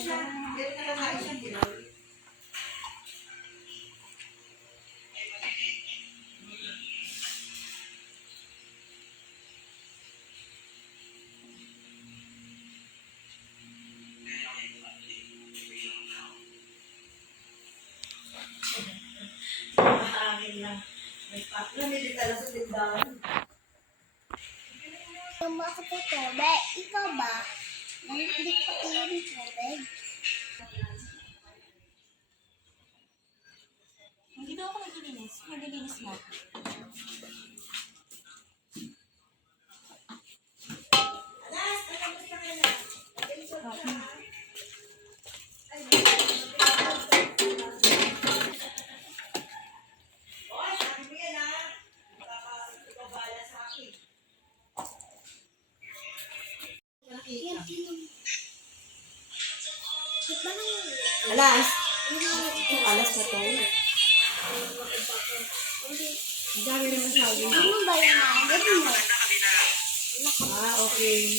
siya. Meron na lang siya, Pinoy. Amin lang. May patla, hindi ka lang sa tindahan. Mama ako po tubig. Ikaw ba? Hindi ko iyon tubig. Hindi daw ako naglilinis. Naglilinis mo. Alas, natapos na ka na. Oy, sabi mo yan ha. Ipabala sa akin. Yan, tinong. Ba't ba nang Alas. Alas na to. Ang dami naman sabi mo. ano ba yung agad mo? Okay.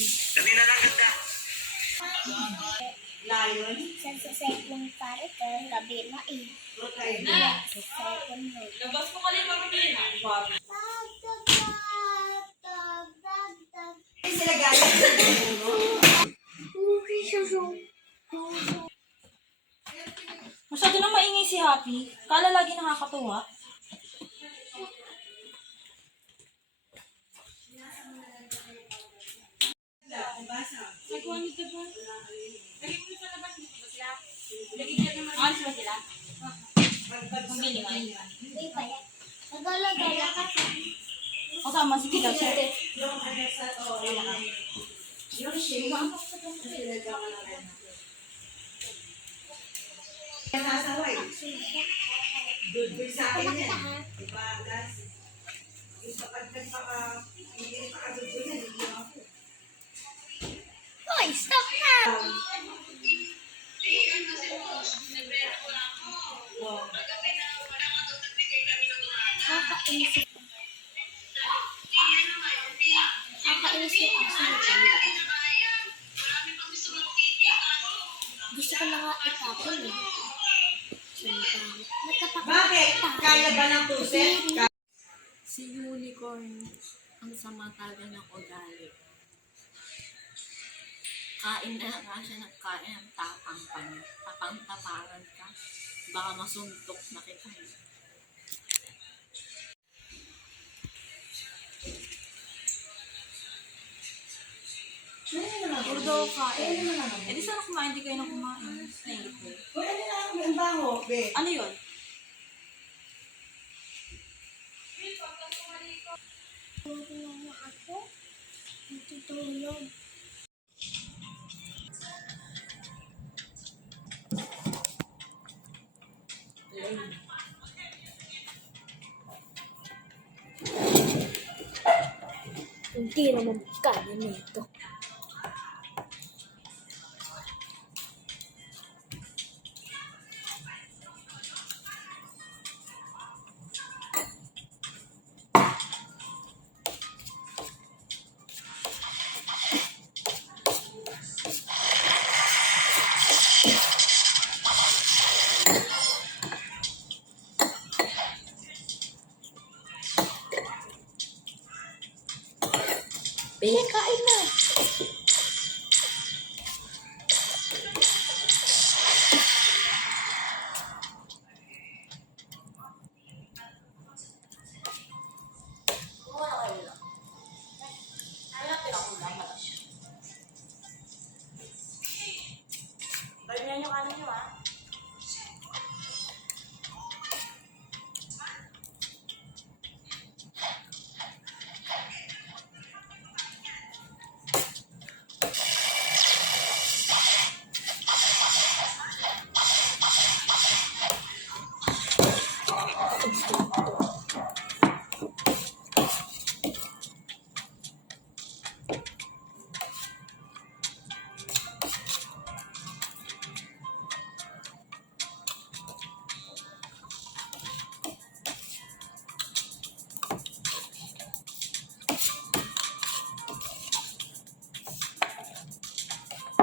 Lion. Sa second pare ko, gabi na eh. Okay. Sa second mo. Labas mo kalim ako din. Sila galing sa dulo. Masyado na maingay si Happy. Kala lagi nakakatuwa. Nagkuha niyo ka ba? Lagi mo sa labas dito ba sila? Lagi niyo naman. Alis ba sila? Mabili nga yun. Hindi pa yan. Nagala-gala ka. Kasama si Tita siya. Yung ano sa to. Yung shade. Sila galing. Yan nasaway. Good boy sa akin yan. Diba, Alas? Yung kapag hindi pa ka-good boy yan, hindi ako. Hoy, stop na! Nakakainis. Nakakainis yung aso na gusto ko na nga itapon eh. Bakit? Kaya ba ng tuset? Si Unicorn, ang samataga ng ugali. Kain na nga siya ng kain ang tapang pa niya. Tapang-tapangan ka. Baka masuntok na kita. Puro daw kain. Eh di sana kumain, di kayo na kumain. Nainip ko. Uy, ano na ako? Ang baho, be. Ano yun? Tulog na ako. Natutulog. Hindi naman kaya nito. Bili, kain na. Ganyan yung kanin nyo ah.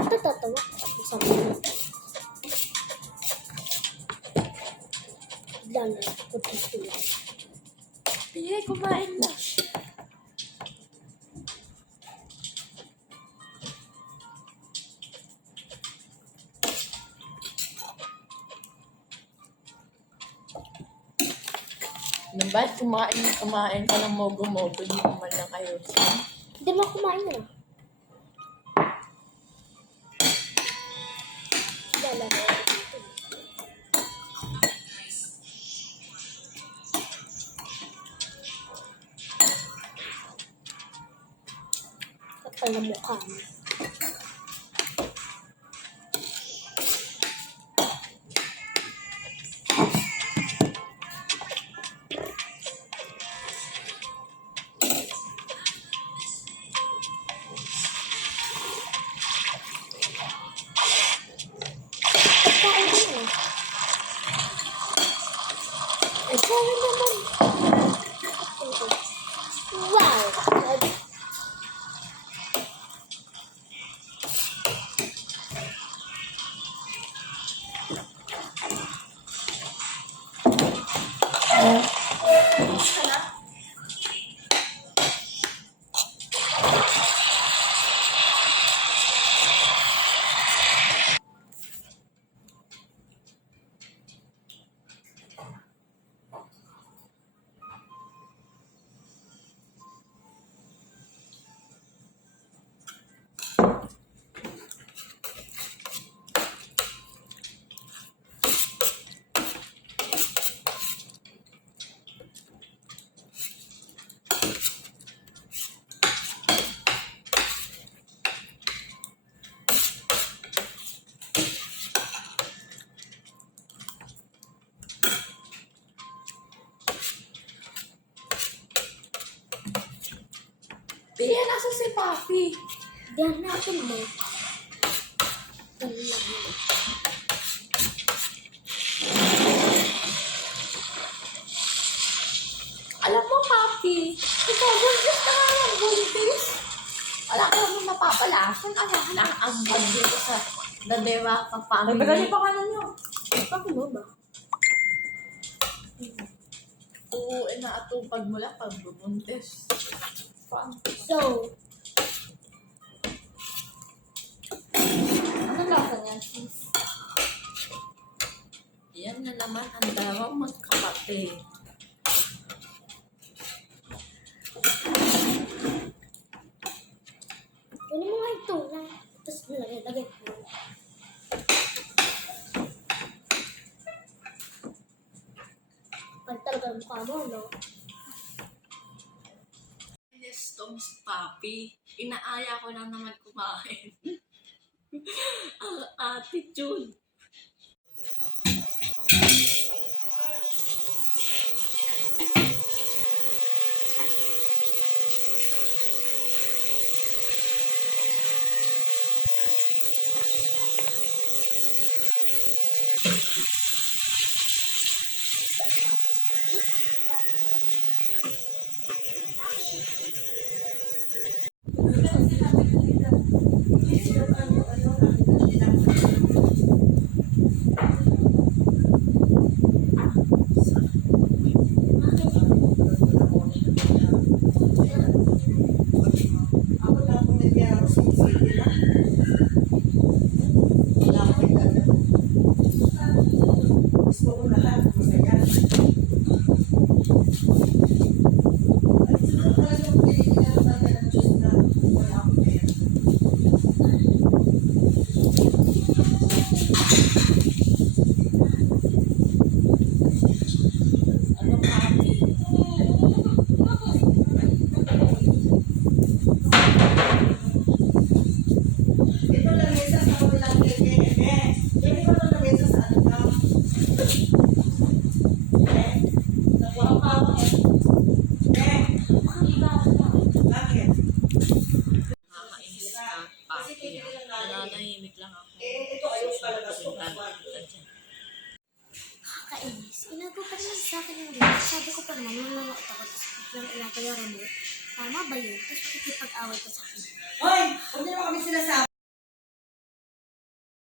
Totoo. Sabi mo. Yan, putis ko yan. Pili, kumain na. Ba't kumain ka ng mogo-mogo, hindi mo man lang ayusin? Hindi mo kumain na. Dala ko. Kapal na mukha mo. Ikaw naman. Wow! Pili, nasa si Papi. Diyan natin mo. Ganun lang yun. Alam mo, Papi, ikaw, buntis ka nga ng buntis. Wala ka naman mapapalasan. Alam na ang bag dito sa Dadewa ka family. Nagbagali pa ka na nyo. Bakit mo ba? Oo, inaatupag mo lang pag bubuntis. Fun. So, Anong lasa niyan, sis? Yan na naman ang dalawang magkapatid. kunin mo nga ito na. Tapos nilagay ko. Pag talaga ang mukha mo, no? Yes, tong si Papi. Inaaya ko lang naman kumain. Ang attitude. Ako lang kung nagyaro sa city lang. Wala ko yung gusto ko lahat. Masaya. At saka talagang pinigyan talaga ng Diyos na wala akong pera. Ano, Papi? Ito lang isa sa kabilang keke. Pwede ko lang isa sa ano ka. Nakuha pa ako eh. Bakit? Nakakainis ka, Papi. Nananahimik lang ako. Ito ayaw talaga sa kapwan. Kakainis. Inago pa naman sa akin yung remote. Sabi ko pa naman, nanonood ako. Tapos biglang inago yung remote. Tama ba yun? Tapos makikipag-away pa sa akin. Hoy!